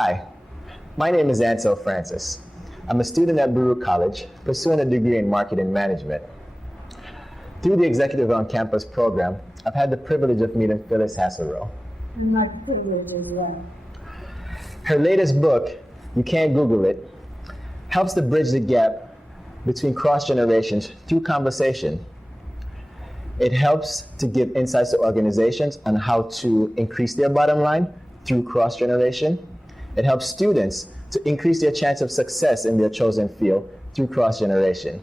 Hi, my name is Ansel Francis. I'm a student at Baruch College, pursuing a degree in marketing management. Through the Executive on Campus program, I've had the privilege of meeting Phyllis Haserot. And my privilege as well. Her latest book, You Can't Google It, helps to bridge the gap between cross-generations through conversation. It helps to give insights to organizations on how to increase their bottom line through cross-generation. It helps students to increase their chance of success in their chosen field through cross-generation.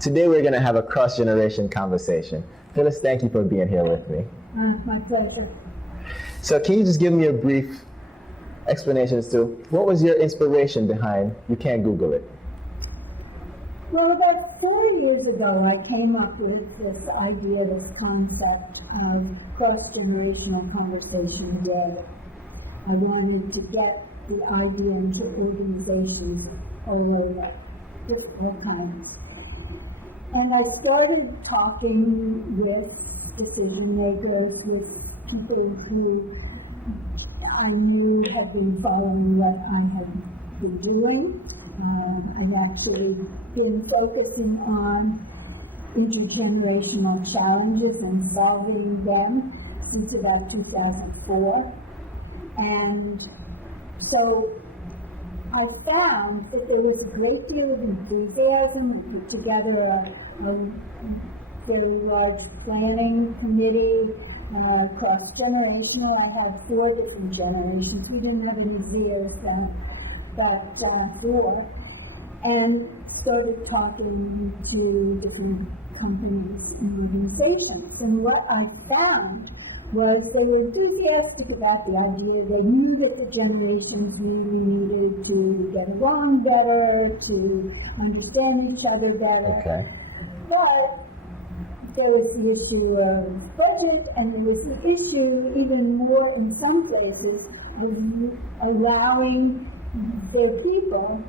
Today we're going to have a cross-generation conversation. Phyllis, thank you for being here with me. My pleasure. So can you just give me a brief explanation as to what was your inspiration behind You Can't Google It? Well, about 4 years ago, I came up with this idea, this concept of cross-generational conversation day. I wanted to get the idea into organizations all over, just all kinds. And I started talking with decision makers, with people who I knew had been following what I had been doing. I've actually been focusing on intergenerational challenges and solving them since about 2004. And so I found that there was a great deal of enthusiasm. We put together a very large planning committee, cross-generational. I had 4 different generations. We didn't have any Z's, but 4. And started talking to different companies and organizations. And what I found was they were enthusiastic about the idea. They knew that the generations really needed to get along better, to understand each other better. Okay. But there was the issue of budget, and there was the issue, even more in some places, of allowing their people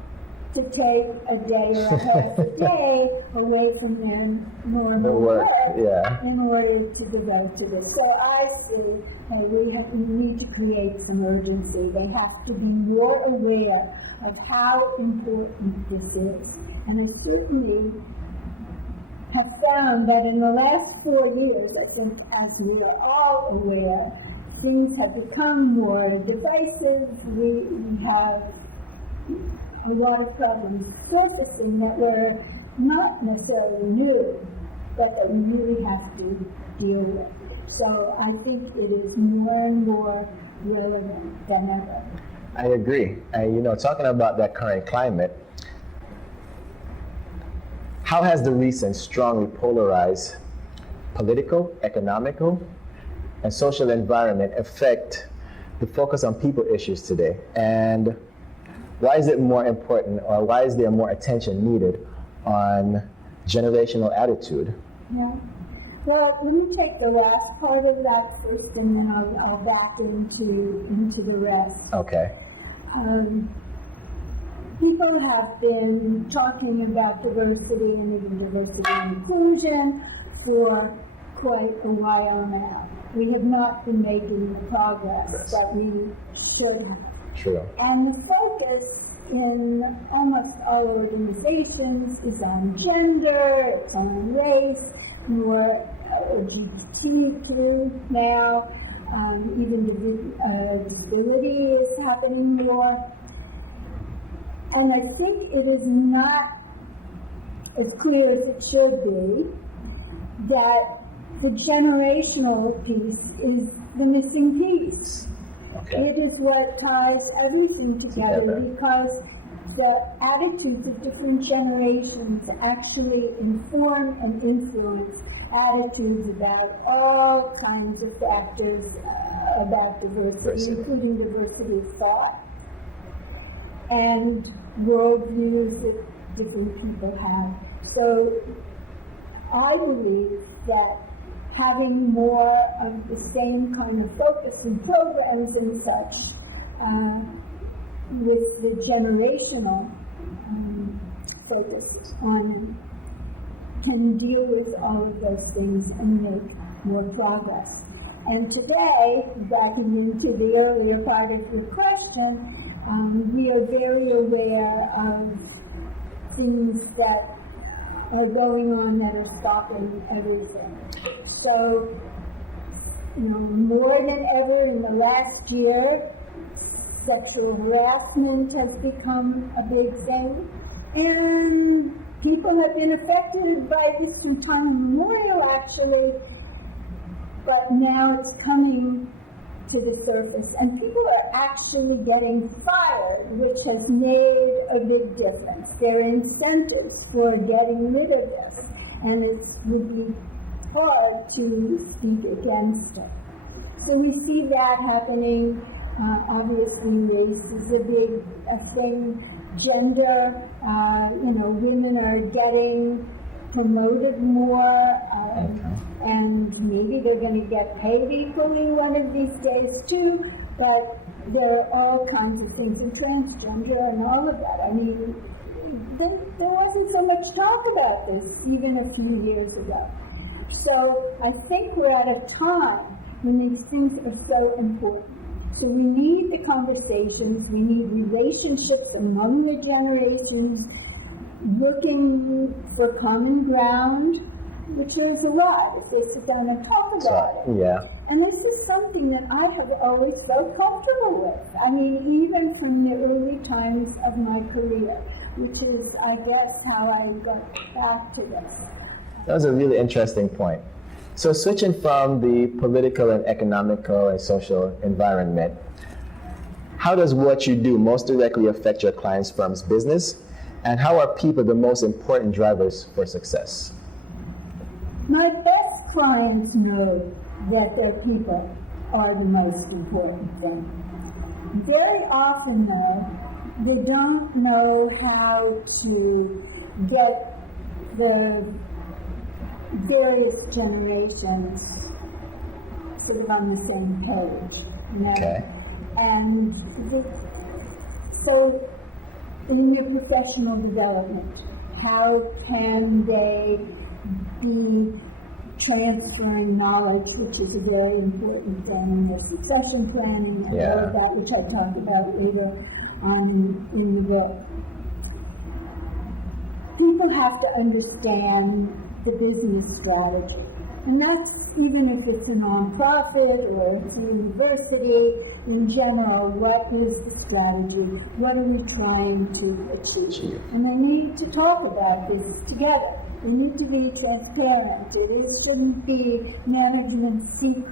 to take a day or a half a day away from their normal work in order to devote to this. So I see, hey, we need to create some urgency. They have to be more aware of how important this is. And I certainly have found that in the last 4 years, I think as we are all aware, things have become more divisive. We have a lot of problems surfacing that were not necessarily new, but that we really have to deal with. So I think it is more and more relevant than ever. I agree. And talking about that current climate, how has the recent strongly polarized political, economical, and social environment affect the focus on people issues today? And why is it more important, or why is there more attention needed on generational attitude? Yeah. Well, let me take the last part of that first, and then I'll back into the rest. Okay. People have been talking about diversity and even diversity and inclusion for quite a while now. We have not been making the progress that we should have. True. And the focus in almost all organizations is on gender, it's on race, more LGBTQ now, even disability is happening more. And I think it is not as clear as it should be that the generational piece is the missing piece. Okay. It is what ties everything together because the attitudes of different generations actually inform and influence attitudes about all kinds of factors about diversity, including diversity of thought and worldviews that different people have. So I believe that having more of the same kind of focus in programs and such with the generational focus on them can deal with all of those things and make more progress. And today, backing into the earlier part of your question, We are very aware of things that are going on that are stopping everything. So, more than ever in the last year, sexual harassment has become a big thing, and people have been affected by this from time immemorial, actually, but now it's coming to the surface, and people are actually getting fired, which has made a big difference. There are incentives for getting rid of this, and it would be hard to speak against it. So we see that happening. Obviously, race is a big thing. Gender, women are getting promoted more, and maybe they're going to get paid equally one of these days too, but there are all kinds of things in transgender and all of that. I mean, there wasn't so much talk about this even a few years ago. So I think we're at a time when these things are so important. So we need the conversations, we need relationships among the generations, looking for common ground, which there is a lot if they sit down and talk about it. Yeah. And this is something that I have always felt comfortable with. I mean, even from the early times of my career, which is, I guess, how I got back to this. That was a really interesting point. So switching from the political and economical and social environment, how does what you do most directly affect your client's firm's business? And how are people the most important drivers for success? My best clients know that their people are the most important thing. Very often, though, they don't know how to get the various generations sort of on the same page. Okay. And so in their professional development, how can they be transferring knowledge, which is a very important thing in their succession planning and all of that, which I talked about later on in the book. People have to understand the business strategy. And that's even if it's a nonprofit or it's a university, in general, what is the strategy? What are we trying to achieve? And they need to talk about this together. They need to be transparent. It shouldn't be management secret,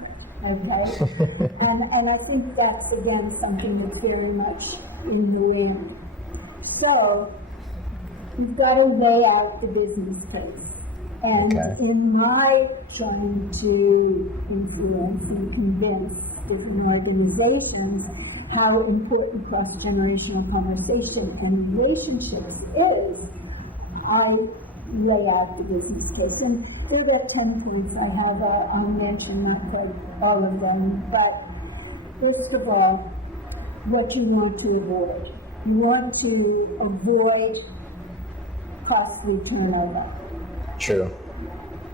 okay? and I think that's, again, something that's very much in the wind. So, we've got to lay out the business case. And in my trying to influence and convince different organizations how important cross-generational conversation and relationships is, I lay out the business case. And there are about 10 points I have. I'll mention not quite all of them, but first of all, what you want to avoid. You want to avoid costly turnover. True.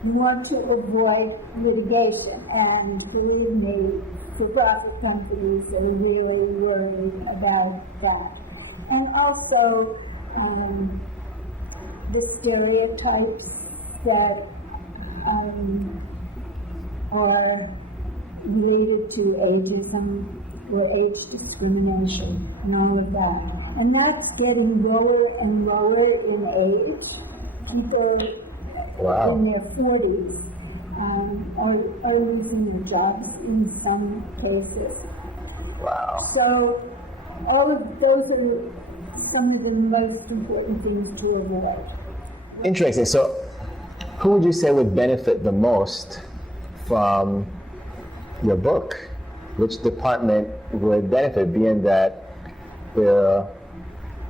You want to avoid litigation, and believe me, for-profit companies are really worried about that. And also, the stereotypes that are related to ageism or age discrimination and all of that. And that's getting lower and lower in age. People in their 40s are losing their jobs in some cases. Wow. So all of those are some of the most important things to avoid. Interesting. So who would you say would benefit the most from your book? Which department would benefit, being that the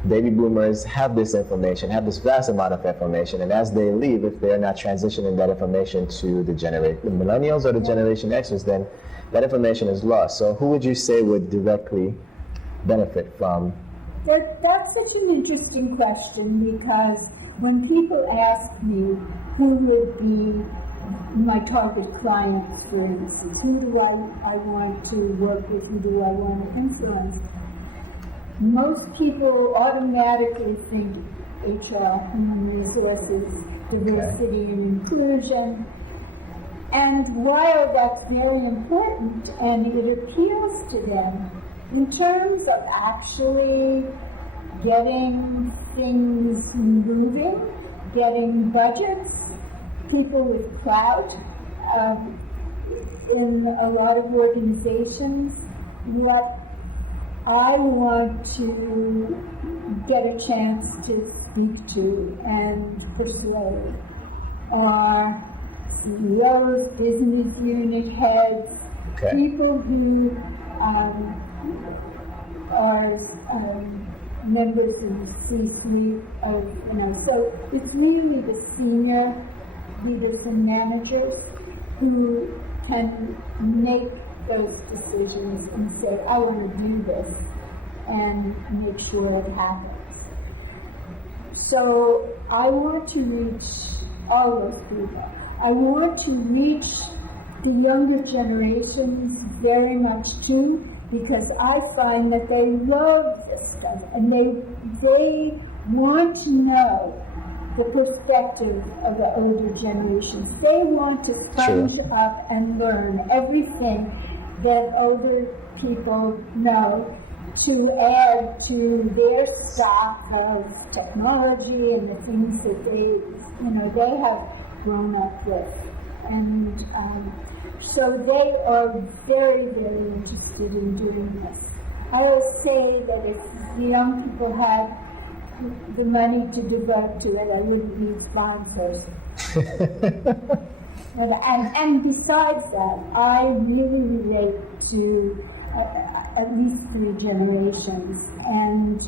baby boomers have this information, have this vast amount of information, and as they leave, if they're not transitioning that information to the millennials or the Generation Xers, then that information is lost. So who would you say would directly benefit from? That's such an interesting question, because when people ask me who would be my target client, for instance, who do I want to work with, who do I want to influence, most people automatically think HR, human resources, diversity and inclusion. And while that's very important and it appeals to them, in terms of actually getting things moving, getting budgets, people with clout, in a lot of organizations, what I want to get a chance to speak to and persuade are CEOs, business unit heads, people who are members of the C-suite of, so it's really the senior leaders and managers who can make those decisions and say, I want to do this and make sure it happens. So I want to reach all those people. I want to reach the younger generations very much too, because I find that they love this stuff and they want to know the perspective of the older generations. They want to sponge up and learn everything that older people know to add to their stock of technology and the things that they have grown up with. And so they are very, very interested in doing this. I always say that if the young people had the money to devote to it, I wouldn't need sponsors. and besides that, I really relate to at least 3 generations, and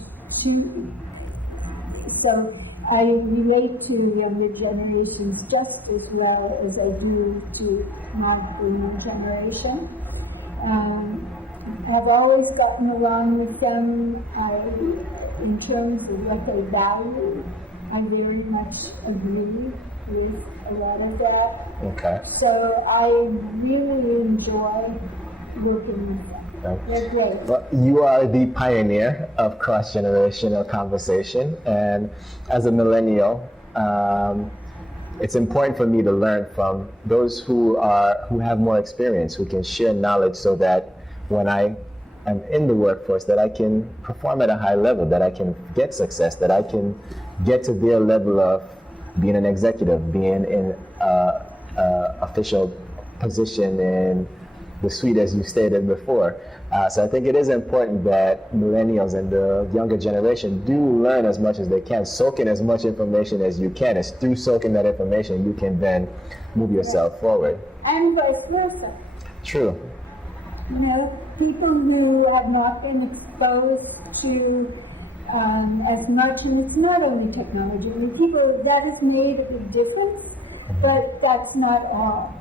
so I relate to younger generations just as well as I do to my boomer generation. I've always gotten along with them. In terms of what they value, I very much agree with a lot of that. Okay. So I really enjoy working with them. They're great. Well, you are the pioneer of cross-generational conversation, and as a millennial, it's important for me to learn from those who have more experience, who can share knowledge, so that when I am in the workforce, that I can perform at a high level, that I can get success, that I can get to their level of being an executive, being in official position in the suite, as you stated before. So I think it is important that millennials and the younger generation do learn as much as they can, soak in as much information as you can. It's through soaking that information you can then move yourself forward. And vice versa. True. People who have not been exposed to as much, and it's not only technology. People, that has made a big difference, but that's not all.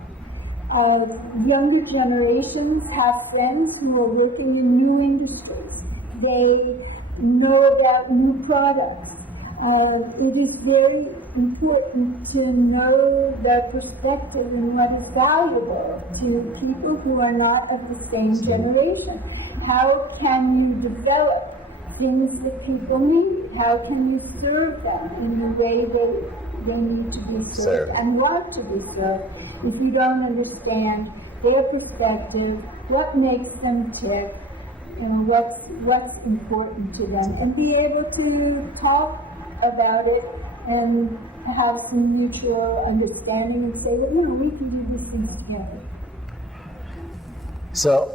Younger generations have friends who are working in new industries. They know about new products. It is very important to know the perspective and what is valuable to people who are not of the same generation. How can you develop things that people need? How can you serve them in the way they need to be served and want to be served if you don't understand their perspective, what makes them tick, what's important to them, and be able to talk about it and have some mutual understanding and say, well, we can do these things together. So,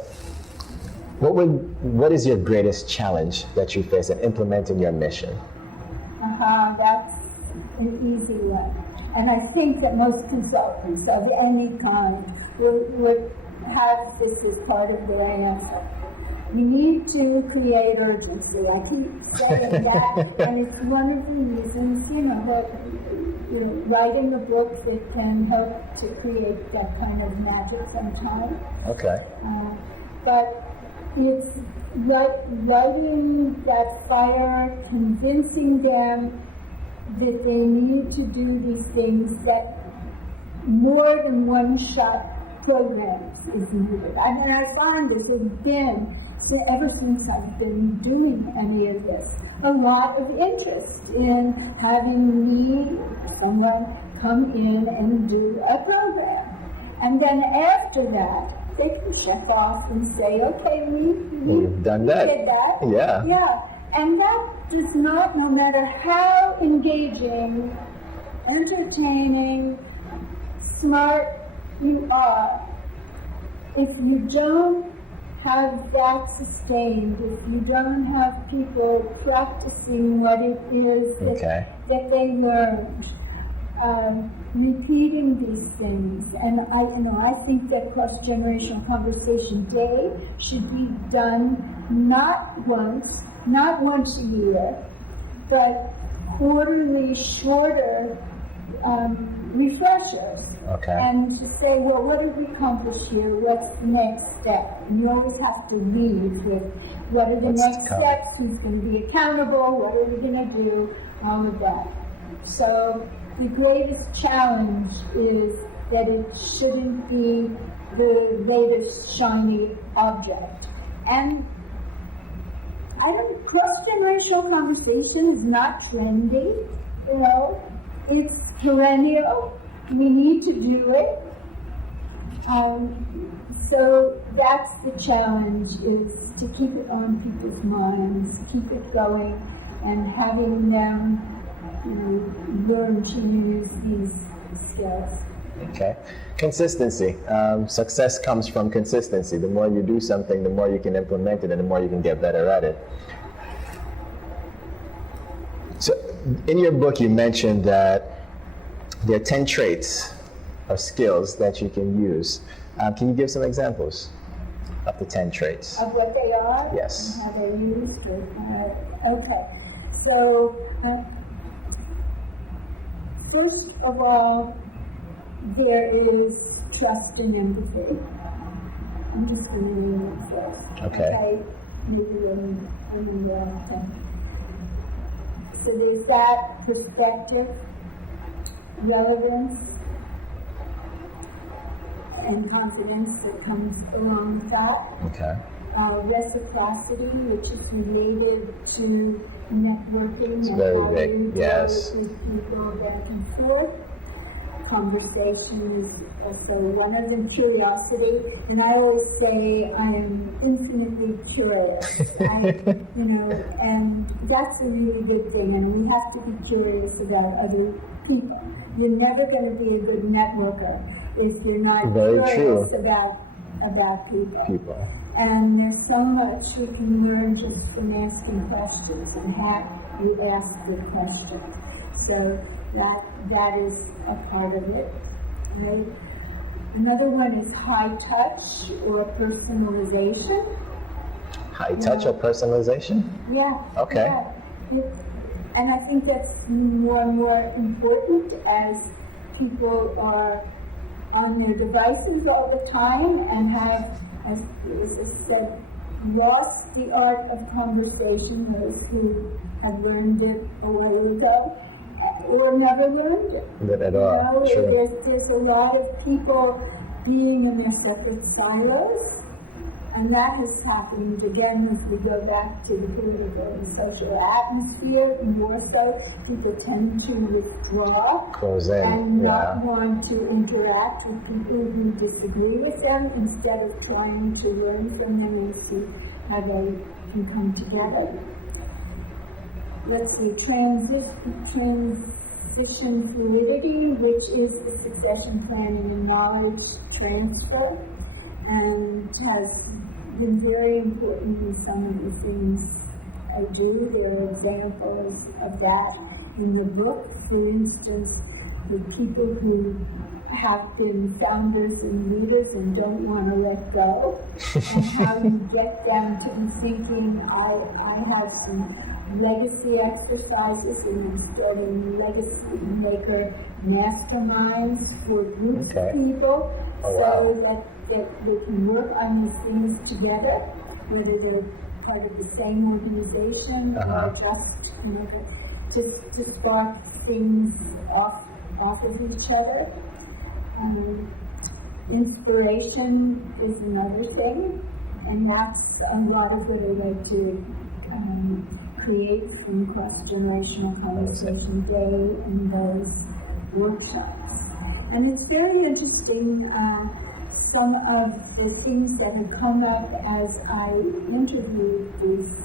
what is your greatest challenge that you face in implementing your mission? That's an easy one. And I think that most consultants of any kind would have this as part of their answer. We need to create urgency. I keep saying that, and it's one of the reasons, writing a book that can help to create that kind of magic sometimes. Okay. But it's lighting that fire, convincing them that they need to do these things, that more than one-shot programs is needed. I find that there's been ever since I've been doing any of this, a lot of interest in having me, someone, come in and do a program. And then after that, they can check off and say, okay, You've done that. did that. Yeah. Yeah. And that does not, no matter how engaging, entertaining, smart you are, if you don't have that sustained, if you don't have people practicing what it is that they learned, repeating these things, and I think that cross-generational conversation day should be done not once a year, but quarterly, shorter refreshers. And to say, well, what did we accomplish here? What's the next step? And you always have to lead with what are the next steps, who's going to be accountable, what are we going to do, all of that. So the greatest challenge is that it shouldn't be the latest shiny object. And cross-generational conversation is not trendy, it's perennial. We need to do it. So that's the challenge, is to keep it on people's minds, keep it going, and having them learn to use these skills. Okay. Consistency. Success comes from consistency. The more you do something, the more you can implement it, and the more you can get better at it. So, in your book, you mentioned that there are 10 traits or skills that you can use. Can you give some examples of the 10 traits? Of what they are? Yes. And how they're used? Okay. So, first of all, there is trust and empathy. I'm just going to read it. Okay. Maybe in the So there's that perspective, relevance, and confidence that comes along with that. Okay. Reciprocity, which is related to networking and very how big. you Yes. go with people back and forth. Conversation is also one of them. Curiosity, and I always say I am infinitely curious. And that's a really good thing. And we have to be curious about other people. You're never going to be a good networker if you're not curious about people. And there's so much we can learn just from asking questions and how you ask good questions. So that is a part of it, right? Another one is high touch or personalization. High touch or personalization? Yeah. Okay. Yeah. And I think that's more and more important as people are on their devices all the time and have, as said, lost the art of conversation, those who have learned it a while ago, or never learned it. Not at all. There's a lot of people being in their separate silos, and that has happened again as we go back to the political and social atmosphere. More so, people tend to withdraw, close in, and not want to interact with people who disagree with them, instead of trying to learn from them and see how they can come together. Let's see, transition fluidity, which is the succession planning and knowledge transfer, and has been very important in some of the things I do. There are examples of that in the book. For instance, the people who have been founders and leaders and don't want to let go, and how you get them to be thinking. I have some legacy exercises, and I'm building legacy maker masterminds for groups of people, so that they can work on these things together, whether they're part of the same organization or just to spark things off of each other. Inspiration is another thing. And that's a lot of what I like to create from Cross-Generational Conversation Day and those workshops. And it's very interesting, some of the things that have come up as I interviewed these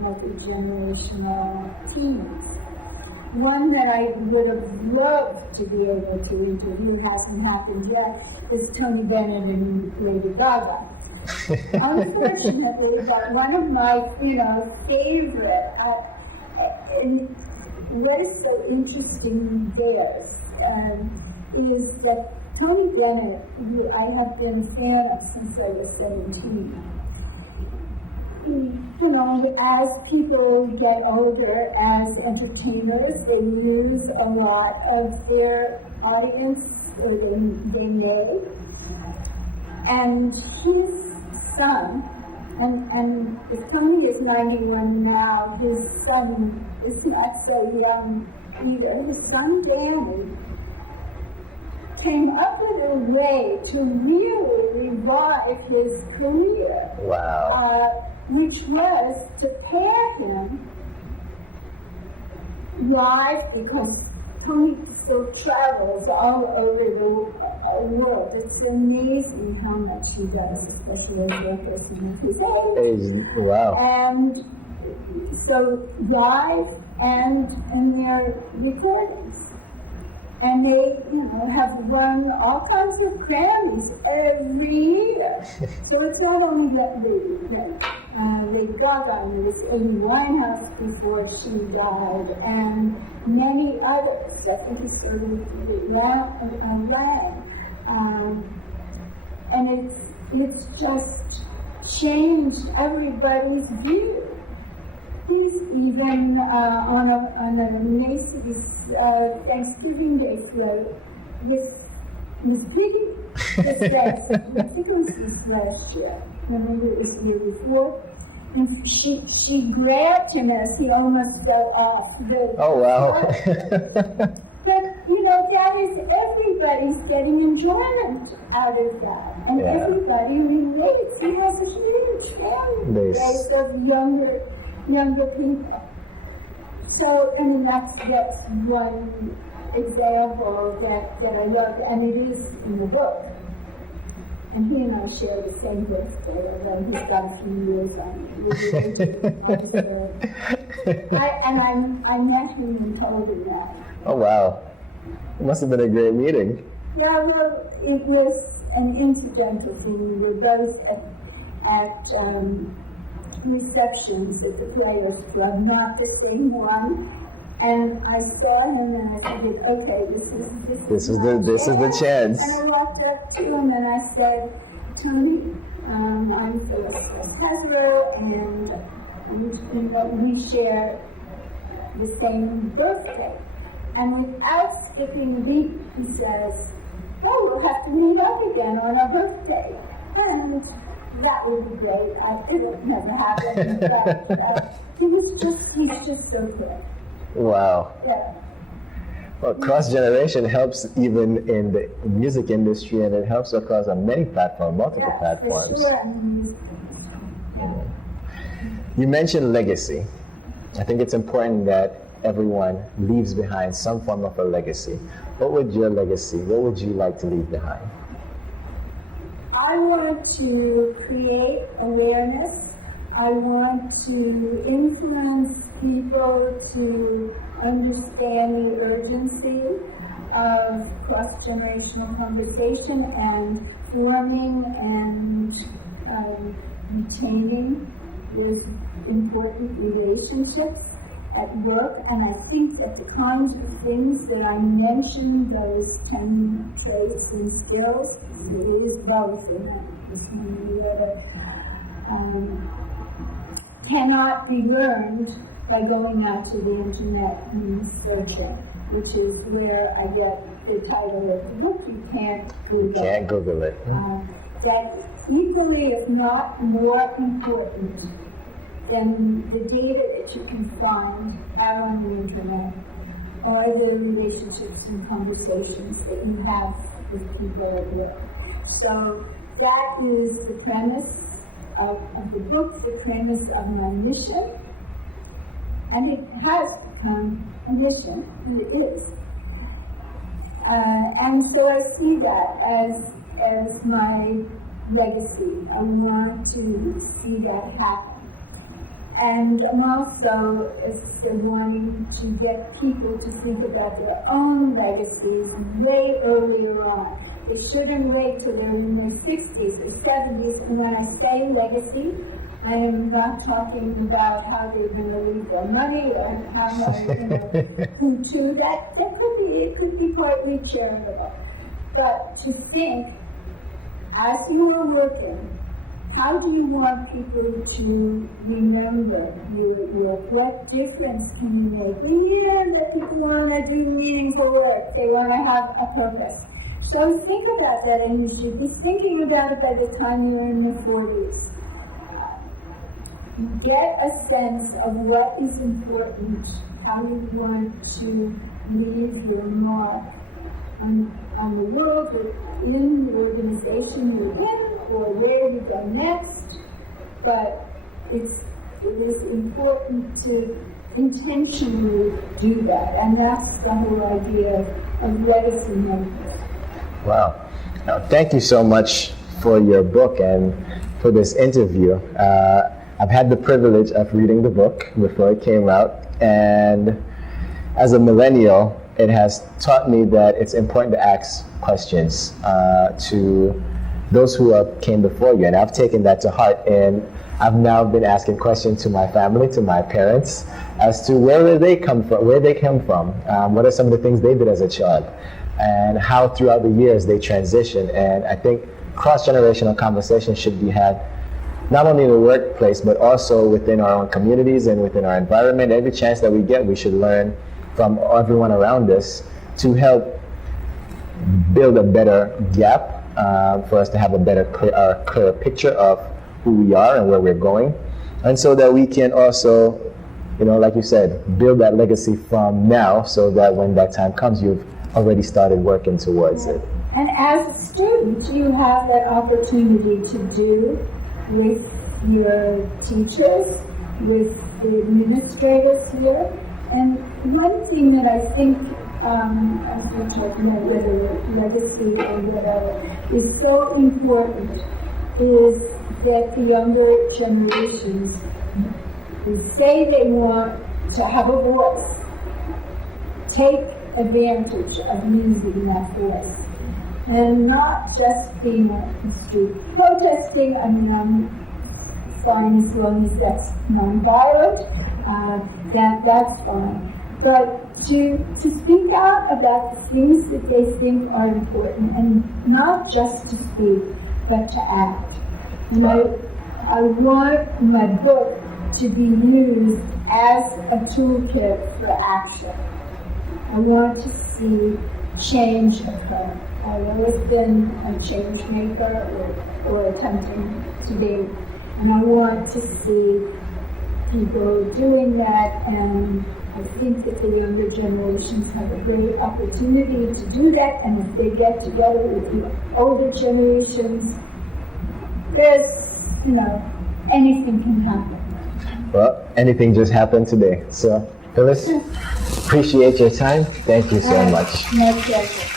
multi-generational teams. One that I would have loved to be able to interview, hasn't happened yet, is Tony Bennett and Lady Gaga. Unfortunately, but one of my, favorite, and what is so interesting there is that Tony Bennett, who I have been a fan of since I was 17, as people get older, as entertainers, they lose a lot of their audience, or they may. And his son, and if Tony is 91 now, his son is not so young either. His son, Danny, came up with a way to really revive his career. Wow. Which was to pair him live, because Tony still travels all over the world. It's amazing how much he does, especially as a person of his age. Wow. And so live and they're recording. And they, have won all kinds of Grammys every year. So it's not only Lady Gaga, and there was Amy Winehouse before she died, and many others. I think it's sort of Lang. And it's just changed everybody's view. He's even on a Macy's Thanksgiving Day float with Piggy this last, I think it was this last year. I remember it was the year before. And she grabbed him as he almost fell off the Oh, wow. But, that is, everybody's getting enjoyment out of that. And everybody relates. He has a huge fan base of younger people. So, that's one example that I love, and it is in the book. And he and I share the same book, so he's got a few years on it. I met him and told him that. Oh, wow. It must have been a great meeting. Yeah, well, it was an incidental thing. We were both at receptions at the Players Club, not the same one. And I saw him and I figured, okay, this is the chance. And I walked up to him and I said, Tony, I'm Phyllis Weiss Haserot, and we share the same birthday. And without skipping a beat, he says, oh, we'll have to meet up again on our birthday. And that would be great. It'll never happen, but he's just so good. Wow. Yeah. Well, cross-generation helps even in the music industry, and it helps across on many platforms, multiple platforms. For sure. You mentioned legacy. I think it's important that everyone leaves behind some form of a legacy. What would your legacy, what would you like to leave behind? I want to create awareness. I want to influence people to understand the urgency of cross-generational conversation and forming and retaining those important relationships at work. And I think that the kinds of things that I mentioned, those 10 traits and skills, it is both in that. Cannot be learned by going out to the internet and searching, which is where I get the title of the book, You Can't Google It. You can't Google it. That equally, if not more important than the data that you can find out on the internet, are the relationships and conversations that you have with people at work. So that is the premise of the book, The Premise of My Mission. And it has become a mission, and it is. And so I see that as my legacy. I want to see that happen. And I'm also wanting to get people to think about their own legacies way earlier on. They shouldn't wait till they're in their 60s or 70s. And when I say legacy, I am not talking about how they're going to leave their money or how who to. That could be partly charitable. But to think, as you are working, how do you want people to remember your work? What difference can you make? We hear that people want to do meaningful work. They want to have a purpose. So think about that, and you should be thinking about it by the time you're in your 40s. Get a sense of what is important, how you want to leave your mark on the world, or in the organization you're in, or where you go next. But it is important to intentionally do that, and that's the whole idea of legacy making. Wow. Now, thank you so much for your book and for this interview. I've had the privilege of reading the book before it came out, and as a millennial, it has taught me that it's important to ask questions to those who came before you, and I've taken that to heart, and I've now been asking questions to my family, to my parents, as to where they come from, what are some of the things they did as a child, and how throughout the years they transition. And I think cross-generational conversations should be had not only in the workplace, but also within our own communities and within our environment. Every chance that we get, we should learn from everyone around us to help build a better gap for us to have a better, clearer picture of who we are and where we're going. And so that we can also, like you said, build that legacy from now, so that when that time comes, you've already started working towards it. And as a student, you have that opportunity to do with your teachers, with the administrators here. And one thing that I think, as we're talking about whether it's legacy or whatever, is so important is that the younger generations who say they want to have a voice take advantage of using that voice. And not just being on the street protesting. I mean, I'm fine as long as that's nonviolent. That's fine. But to speak out about the things that they think are important, and not just to speak, but to act. And I want my book to be used as a toolkit for action. I want to see change occur. I've always been a change maker or attempting to be. And I want to see people doing that, and I think that the younger generations have a great opportunity to do that, and if they get together with the older generations, there's, anything can happen. Well, anything just happened today. So, Phyllis, appreciate your time. Thank you so much. My pleasure.